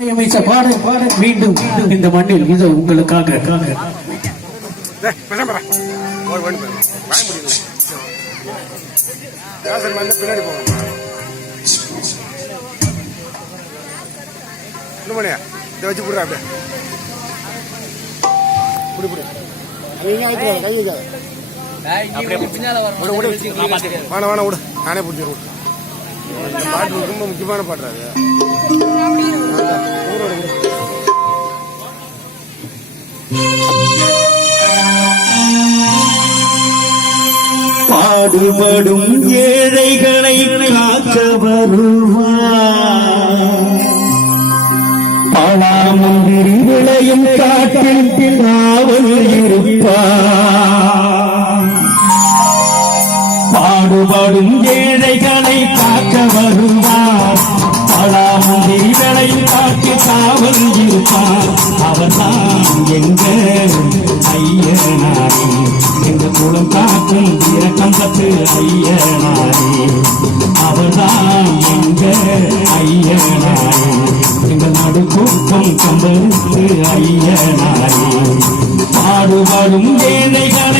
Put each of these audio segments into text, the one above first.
அமைச்ச பாட பாட மீண்டும் இந்த மண்ணில் இது உங்களுக்காக. வச்சு புடுறா அப்படியே. விடு. நானே பிடிச்சிரு, விடு. இந்த பாட்டு ரொம்ப முக்கியமான பாட்டு அது பாடுபடும் ஏழைகளை காக்க வருவார் பலாமந்திரி விளையும் காட்டில் காவல் இருப்பார் பாடுபடும் ஏழைகளை காக்க வருவார் பலாமந்திரி விளையும் காட்டில் காவல் இருப்பார் அவர்தான் எங்க ஐயனாரே எங்க குளம் காக்கும் இரக்கம் பத்து ஐயனாரே அவர்தான் எங்க ஐயனாரே எங்க நடுக்கூட்டம் கம்பருக்கு ஐயனாரே பாடுபடும் ஏழைகளை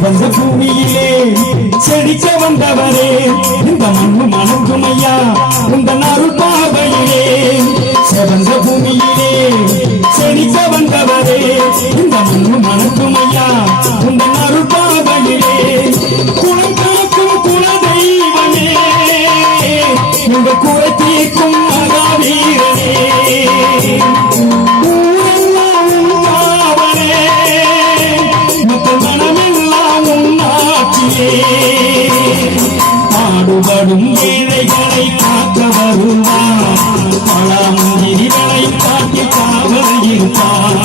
வந்த பூமியிலே செடிக்க வந்தவரே. இந்த மண்ணு மணக்கும் ஐயா இந்த அருள் பார்வையிலே. சிவந்த பூமியிலே செடிக்க வந்தவரே. இந்த மண்ணு மணக்கும் ஐயா இந்த அருள் பார்வையிலே. குளம் கலக்கும் குல தெய்வமே இந்த குறை தீர்க்கும் மகாவீரனே. பாடுபடும் ஏழைகளை காக்க வருவார் பழமுதிரிகளை காட்டி காவல் இருப்பார்.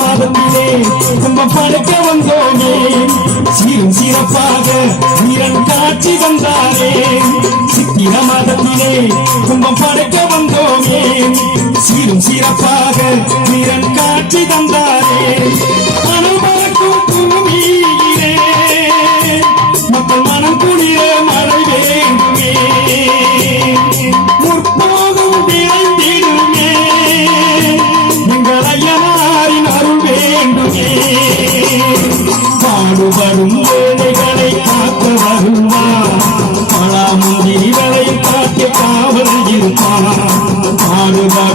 மாதத்திலே படுக்க வந்தோமே. சீரும் சிறப்பாக வீரன் காட்சி வந்தார் நாம் படைக்க வந்தோமே. சீரும் சிறப்பாக வீரன் காட்சி தந்தாரே.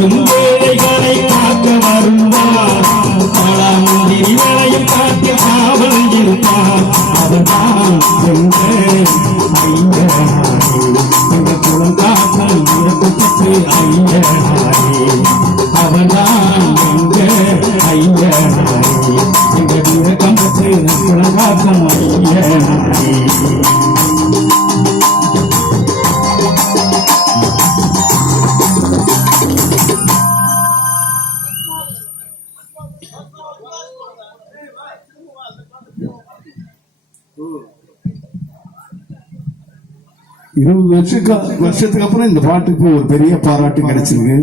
பாடுபடும் ஏழைகளை காக்க வருவார். பழாமுந்திரிகளை காக்க காவல் இருப்பார். அவர்தான் எங்கள் ஐயனாரே. எங்கள் குளம் காக்கும் இறக்கப்பட்டு ஐயனாரே. அவன்தான் எங்க ஐயனாரே எங்க வீரக்கம் பற்றி குளம் காக்கும் ஐயனாரே. இருபது வருஷத்துக்கு வருஷத்துக்கு அப்புறம் இந்த பாட்டுக்கு ஒரு பெரிய பாராட்டு கிடைச்சிருக்கு.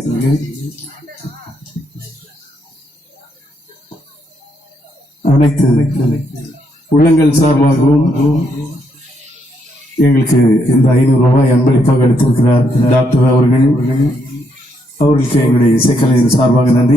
அனைத்து உள்ளங்கள் சார்பாகவும் எங்களுக்கு இந்த ஐநூறு ரூபாய் அன்பளிப்பாக எடுத்திருக்கிறார் டாக்டர் அவர்கள். அவர்களுக்கு எங்களுடைய இசைக்கலைஞர் சார்பாக நன்றி.